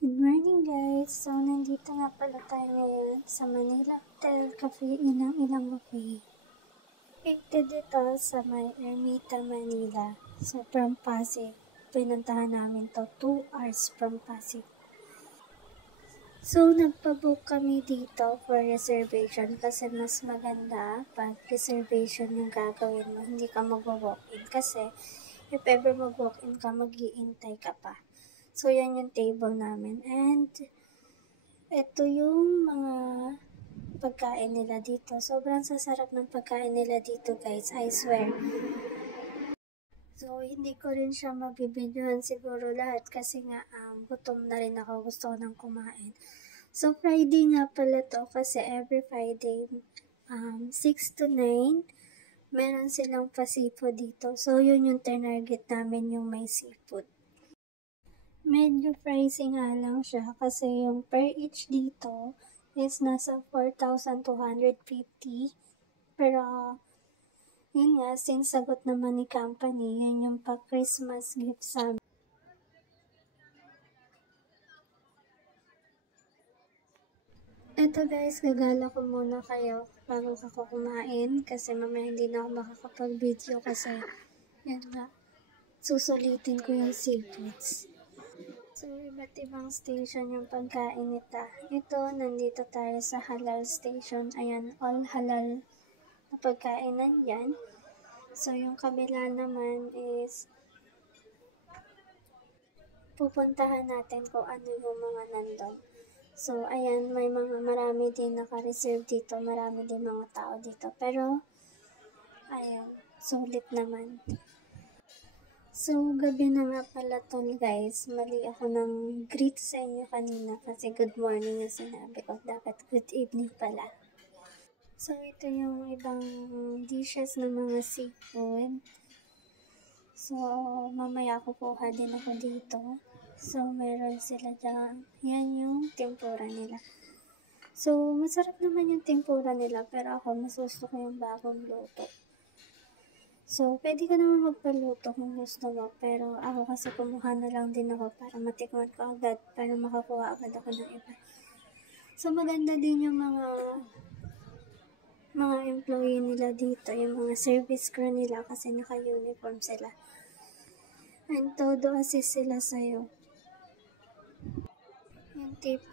Good morning guys! So, nandito nga pala tayo ngayon sa Manila Hotel Cafe ilang Cafe. Located ito sa may Ermita, Manila. So, from Pasig. Pinuntahan namin to 2 hours from Pasig. So, nagpa-book kami dito for reservation kasi mas maganda pag reservation yung gagawin mo. Hindi ka mag-walk-in kasi if ever mag-walk-in ka, mag-iintay ka pa. So, yan yung table namin. And, ito yung mga pagkain nila dito. Sobrang sasarap ng pagkain nila dito, guys. I swear. So, hindi ko rin siya mabibidyohan siguro lahat kasi nga gutom na rin ako. Gusto ko nang kumain. So, Friday nga pala to kasi every Friday 6 to 9 meron silang pa-seafood dito. So, yun yung target namin, yung may seafood. Medyo pricey nga lang siya kasi yung per each dito is nasa 4,250. Pero, yun nga, since sagot naman ni company, yun yung pa-Christmas gift sa amin. Eto guys, gagala ko muna kayo bago ako kumain kasi mamaya hindi na ako makakapag-video kasi yun nga, susulitin ko yung seafoods. So, iba't ibang station yung pagkain nito. Ito, nandito tayo sa halal station. Ayan, all halal na pagkainan yan. So, yung kabila naman is pupuntahan natin kung ano yung mga nandun. So, ayan, marami din naka-reserve dito. Marami din mga tao dito. Pero, ayan, sulit naman. So, gabi na nga pala to guys. Mali ako ng greet sa inyo kanina kasi good morning yung sinabi ko. Dapat good evening pala. So, ito yung ibang dishes ng mga seafood. So, mamaya kukuha din ako dito. So, meron sila dyan. Yan yung tempura nila. So, masarap naman yung tempura nila pero ako mas gusto ko yung bagong luto. So, pwede ka naman magpaluto kung gusto mo. Pero ako kasi kumuha na lang din ako para matikman ko agad. Para makakuha agad ako ng iba. So, maganda din yung mga employee nila dito. Yung mga service crew nila kasi naka-uniform sila. And todo assist sila sa'yo.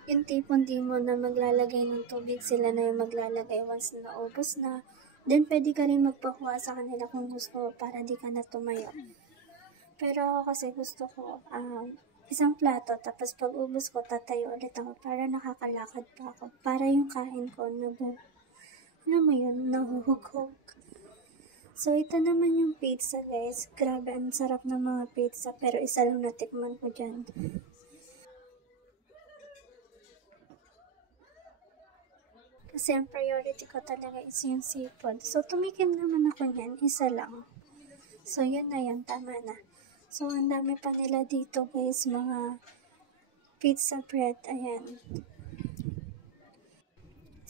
Yung tipong di mo na maglalagay ng tubig, sila na yung maglalagay once na naubos na. Then, pwede ka rin magpakuha sa kanila kung gusto mo para di ka na tumayo. Pero kasi gusto ko isang plato, tapos pag ubos ko, tatayo ulit ako para nakakalakad pa ako. Para yung kain ko, alam mo yun, nahuhughog. So, ito naman yung pizza, guys. Grabe, ang sarap ng mga pizza, pero isa lang natikman ko dyan. Kasi ang priority ko talaga is yung seafood. So, tumikim naman ako niyan, isa lang. So, yun na yan, tama na. So, ang dami pa nila dito guys, mga pizza bread, ayan.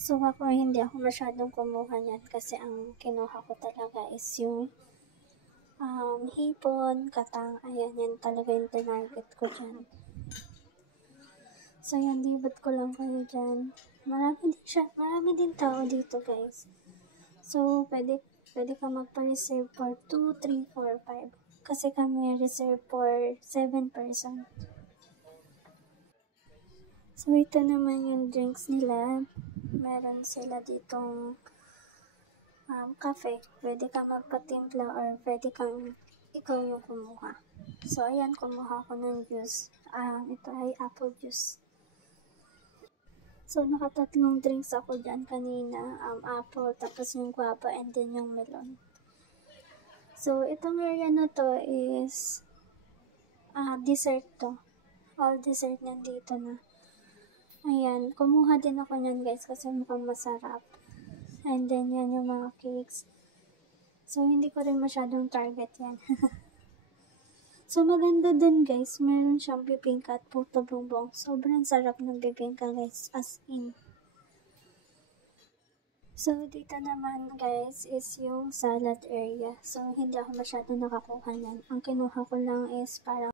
So, ako hindi ako masyadong kumuha niyan kasi ang kinuha ko talaga is yung hipon, katang, ayan, yan talaga yung target ko dyan. So, yan, libot ko lang kayo dyan. Marami din tao dito, guys. So, pwede ka magpa-reserve for 2, 3, 4, 5. Kasi kami reserve for 7 person. So, ito naman yung drinks nila. Meron sila ditong cafe. Pwede ka magpatimpla or pwede kang ikaw yung kumuha. So, ayan, kumuha ko ng juice. Ito ay apple juice. So, nakatatlong drinks ako dyan kanina. Apple, tapos yung guava, and then yung melon. So, itong area na to is dessert to. All dessert nandito na. Ayan, kumuha din ako nyan guys kasi mukhang masarap. And then, yan yung mga cakes. So, hindi ko rin masyadong target yan. So, maganda din guys. Meron siyang bibingka at puto bongbong. Sobrang sarap ng bibingka guys. As in. So, dito naman guys is yung salad area. So, hindi ako masyadong nakakuha yan. Ang kinuha ko lang is parang